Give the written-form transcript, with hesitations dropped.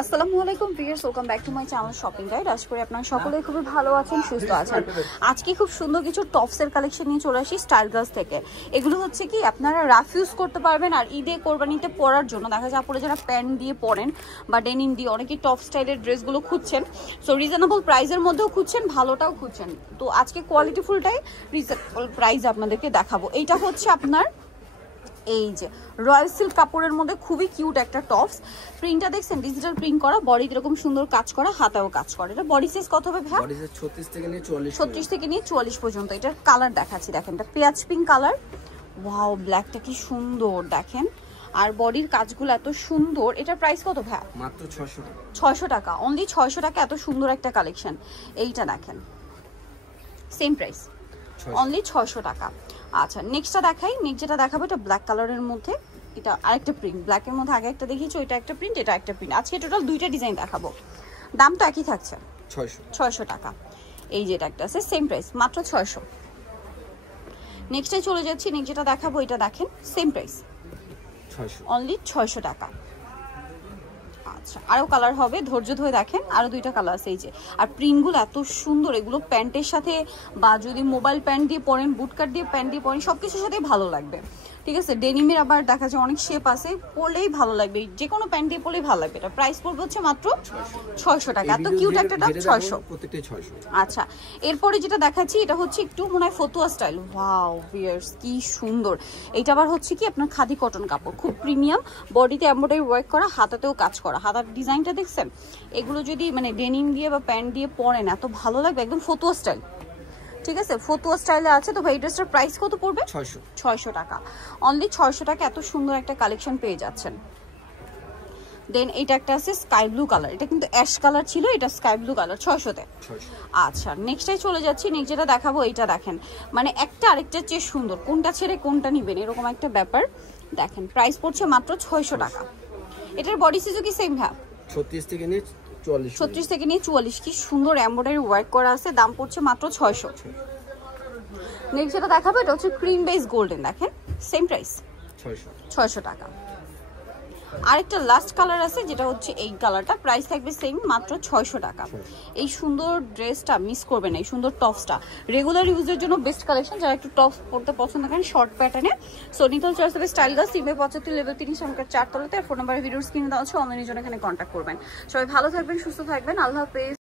আসসালামু আলাইকুম viewers, welcome back to my channel shopping guide. আশা করি আপনারা সকলেই খুবই ভালো আছেন, সুস্থ আছেন। আজকে খুব সুন্দর কিছু টপসের কালেকশন নিয়ে চলে আসি স্টাইল গার্লস থেকে। এগুলো হচ্ছে কি আপনারা রাফ ইউজ করতে পারবেন, আর ঈদে কোরবানিতে পরার জন্য দেখা যায় আপনারা যারা প্যান্ট দিয়ে পরেন বা ডেনিম দিয়ে অনেকেই টপ স্টাইলের ড্রেসগুলো খুঁজছেন। সো রিজনেবল প্রাইসের মধ্যেও খুঁজছেন, ভালোটাও খুঁজছেন। তো আজকে কোয়ালিটিফুলটাই রিজনেবল প্রাইস আপনাদেরকে দেখাবো। এইটা হচ্ছে আপনার এই যে রয়্যাল সিল্ক কাপড়ের মধ্যে খুবই কিউট একটা টপস। প্রিন্টটা দেখছেন, ডিজিটাল প্রিন্ট করা, বডিতে এরকম সুন্দর কাজ করা, হাতাও কাজ করে। এটা বডি সাইজ কত হবে ভাই? বডি সাইজ 36 থেকে নিয়ে 44 36 থেকে নিয়ে 44 পর্যন্ত। এটার কালার দেখাচ্ছি, দেখেন এটা পেঁয়াজ পিঙ্ক কালার। ওয়াও, ব্ল্যাকটা কি সুন্দর দেখেন, আর বডির কাজগুলো এত সুন্দর। এটার প্রাইস কত ভাই? মাত্র 600 টাকা। 600 টাকা, অনলি 600 টাকা। এত সুন্দর একটা কালেকশন। এইটা দেখেন সেম প্রাইস, অনলি 600 টাকা। আচ্ছা, নেক্সটটা দেখাই। নেক্সট যেটা দেখাবো এটা ব্ল্যাক কালারের মধ্যে। এটা আরেকটা প্রিন্ট, ব্ল্যাকের মধ্যে আগে একটা দেখিয়েছি, ওইটা একটা প্রিন্ট, এটা একটা প্রিন্ট। আজকে টোটাল দুইটা ডিজাইন দেখাবো, দামটা একই থাকছে 600 টাকা। এই যেটা একটা আছে সেম প্রাইস, মাত্র 600। নেক্সটে চলে যাচ্ছি। নেক্সট যেটা দেখাবো এটা দেখেন সেম প্রাইস, 600, অনলি 600 টাকা। আচ্ছা, আরো কালার হবে, ধৈর্য ধরে দেখেন, আরো দুইটা কালার আছে। এই যে, আর প্রিন্টগুলো এত সুন্দর, এগুলো প্যান্টের সাথে বা যদি মোবাইল প্যান্ট দিয়ে পরেন, বুটকাট দিয়ে প্যান্ট দিয়ে পরেন, সবকিছুর সাথেই ভালো লাগবে। ঠিক আছে, ডেনিমের আবার দেখা যায় অনেক শেপ আছে, পরলেই ভালো লাগবে, যে কোনো প্যান্ট দিয়ে পরলেই ভালো লাগবে। এটা প্রাইস পড়বে হচ্ছে মাত্র 600 টাকা। এত কিউট একটা টপ, 600 প্রত্যেকটাই 600। আচ্ছা, এরপরে যেটা দেখাচ্ছি এটা হচ্ছে একটু মনে হয় ফতুয়া স্টাইল। ওয়াও ভিউয়ার্স, কি সুন্দর। এটা আবার হচ্ছে কি আপনার খাদি কটন কাপড়, খুব প্রিমিয়াম, বডিতে এমব্রয়ডারি ওয়ার্ক করা, হাতাতেও কাজ করা। হাতার ডিজাইনটা দেখছেন, এগুলো যদি মানে ডেনিম দিয়ে বা প্যান্ট দিয়ে পরেন এত ভালো লাগবে, একদম ফতুয়া স্টাইল। ঠিক আছে, ফতুয়া স্টাইলে আছে। তো ভাই এই ড্রেসটার প্রাইস কত পড়বে? 600 টাকা, অনলি 600 টাকা। এত সুন্দর একটা কালেকশন পেয়ে যাচ্ছেন। দেন এটা একটা আছে স্কাই ব্লু কালার, এটা কিন্তু অ্যাশ কালার ছিল, এটা স্কাই ব্লু কালার, 600-তে। আচ্ছা, নেক্সটে চলে যাচ্ছি। নেক্সট যেটা দেখাবো এইটা দেখেন, মানে একটা আরেকটার চেয়ে সুন্দর, কোনটা ছেড়ে কোনটা নিবেন এরকম একটা ব্যাপার। দেখেন প্রাইস পড়ছে মাত্র 600 টাকা। এটার বডি সাইজও কি সেম ভাই? 36 থেকে নিয়ে 44। 36 থেকে নিয়ে 44। কি সুন্দর এমব্রয়ডারি ওয়ার্ক করা আছে, দাম পড়ছে মাত্র 600। নেক্সট যেটা দেখাবো এটা হচ্ছে ক্রিম বেস গোল্ডেন, দেখেন সেম প্রাইস, 600 টাকা। আরেকটা লাস্ট কালার আছে যেটা হচ্ছে এই কালারটা, প্রাইস থাকবে সেম, মাত্র 600 টাকা। এই সুন্দর ড্রেসটা মিস করবেন না, এই সুন্দর টপসটা রেগুলার ইউজের জন্য বেস্ট কালেকশন। যারা একটু টপস পরতে পছন্দ করেন শর্ট প্যাটার্নে, সো নিতল চয়েস হবে স্টাইল গার্লস, সিমে 75 লেভেল 30 সংখ্যার 4 তলাতে। আর ফোন নাম্বার ভিডিওর স্ক্রিনে দেওয়া আছে, অনলাইনের জন্য এখানে কন্ট্যাক্ট করবেন। সবাই ভালো থাকবেন, সুস্থ থাকবেন, আল্লাহ হাফেজ।